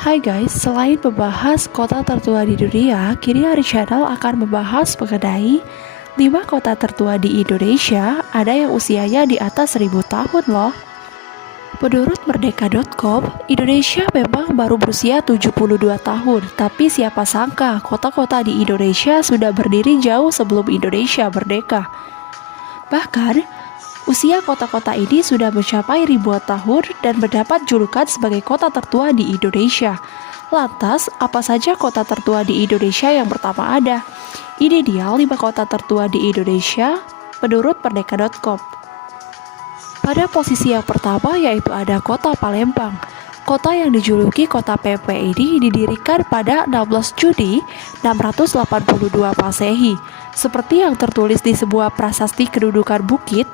Hai guys, selain membahas kota tertua di dunia, kini Hari Channel akan membahas mengenai 5 kota tertua di Indonesia, ada yang usianya di atas 1000 tahun loh. Menurut Merdeka.com, Indonesia memang baru berusia 72 tahun, tapi siapa sangka kota-kota di Indonesia sudah berdiri jauh sebelum Indonesia merdeka. Bahkan, usia kota-kota ini sudah mencapai ribuan tahun dan mendapat julukan sebagai kota tertua di Indonesia. Lantas, apa saja kota tertua di Indonesia yang pertama ada? Ini dia 5 kota tertua di Indonesia menurut Merdeka.com. Pada posisi yang pertama yaitu ada kota Palembang. Kota yang dijuluki kota pempek ini didirikan pada 16 Juni 682 Masehi. Seperti yang tertulis di sebuah prasasti kedudukan bukit,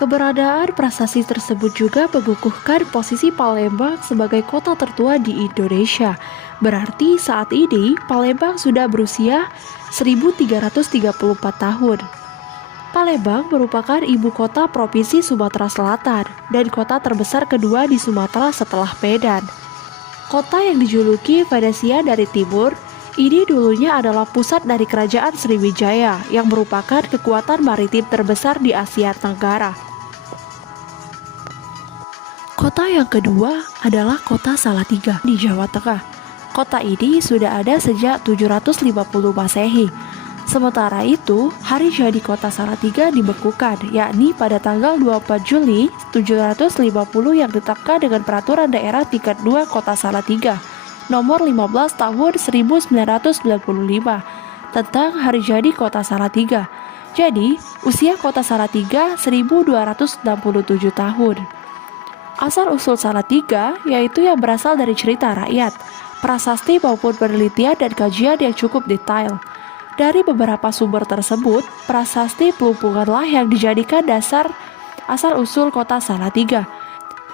keberadaan prasasti tersebut juga mengukuhkan posisi Palembang sebagai kota tertua di Indonesia. Berarti saat ini Palembang sudah berusia 1334 tahun. Palembang merupakan ibu kota Provinsi Sumatera Selatan dan kota terbesar kedua di Sumatera setelah Medan. Kota yang dijuluki Venesia dari timur, ini dulunya adalah pusat dari kerajaan Sriwijaya yang merupakan kekuatan maritim terbesar di Asia Tenggara. Kota yang kedua adalah kota Salatiga di Jawa Tengah. Kota ini sudah ada sejak 750 Masehi. Sementara itu, hari jadi kota Salatiga dibekukan, yakni pada tanggal 24 Juli 750 yang ditetapkan dengan Peraturan Daerah Tingkat 2 Kota Salatiga nomor 15 tahun 1995 tentang hari jadi kota Salatiga. Jadi, usia kota Salatiga 1267 tahun. Asal-usul Salatiga yaitu yang berasal dari cerita rakyat, prasasti maupun penelitian dan kajian yang cukup detail. Dari beberapa sumber tersebut, prasasti Pelumpunganlah yang dijadikan dasar asal-usul kota Salatiga.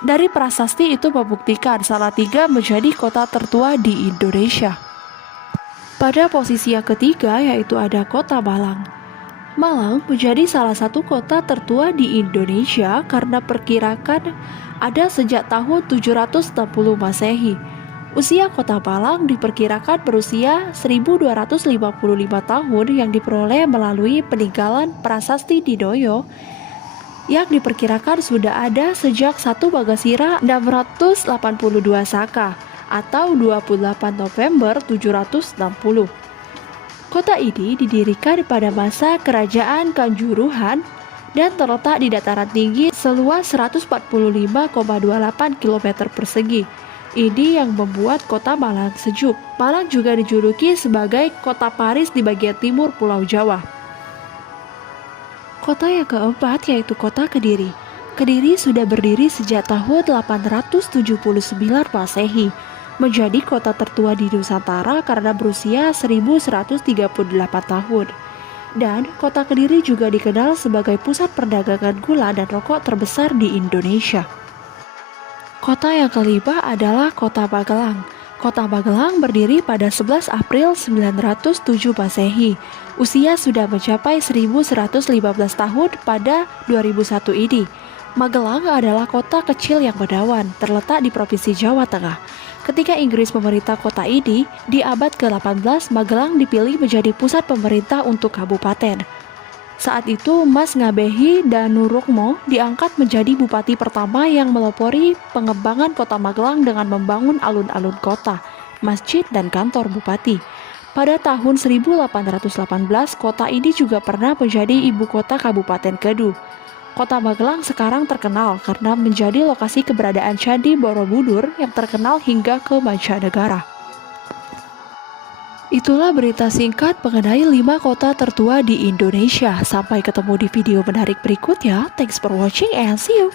Dari prasasti itu membuktikan Salatiga menjadi kota tertua di Indonesia. Pada posisi yang ketiga yaitu ada kota Malang. Malang menjadi salah satu kota tertua di Indonesia karena perkirakan ada sejak tahun 760 Masehi. Usia kota Malang diperkirakan berusia 1255 tahun yang diperoleh melalui peninggalan prasasti Didoyo yang diperkirakan sudah ada sejak 1 Magasira 682 Saka atau 28 November 760. Kota ini didirikan pada masa Kerajaan Kanjuruhan dan terletak di dataran tinggi seluas 145,28 km persegi. Ini yang membuat kota Malang sejuk. Malang juga dijuluki sebagai kota Paris di bagian timur Pulau Jawa. Kota yang keempat yaitu kota Kediri. Kediri sudah berdiri sejak tahun 879 Masehi. Menjadi kota tertua di Nusantara karena berusia 1138 tahun. Dan kota Kediri juga dikenal sebagai pusat perdagangan gula dan rokok terbesar di Indonesia. Kota yang kelima adalah kota Magelang. Kota Magelang berdiri pada 11 April 907 Masehi. Usia sudah mencapai 1115 tahun pada 2001 ini. Magelang adalah kota kecil yang menawan, terletak di Provinsi Jawa Tengah. Ketika Inggris memerintah kota ini, di abad ke-18 Magelang dipilih menjadi pusat pemerintah untuk kabupaten. Saat itu Mas Ngabehi Danurukmo diangkat menjadi bupati pertama yang melopori pengembangan kota Magelang dengan membangun alun-alun kota, masjid dan kantor bupati. Pada tahun 1818 kota ini juga pernah menjadi ibu kota Kabupaten Kedu. Kota Magelang sekarang terkenal karena menjadi lokasi keberadaan Candi Borobudur yang terkenal hingga ke mancanegara. Itulah berita singkat mengenai 5 kota tertua di Indonesia. Sampai ketemu di video menarik berikutnya. Thanks for watching and see you.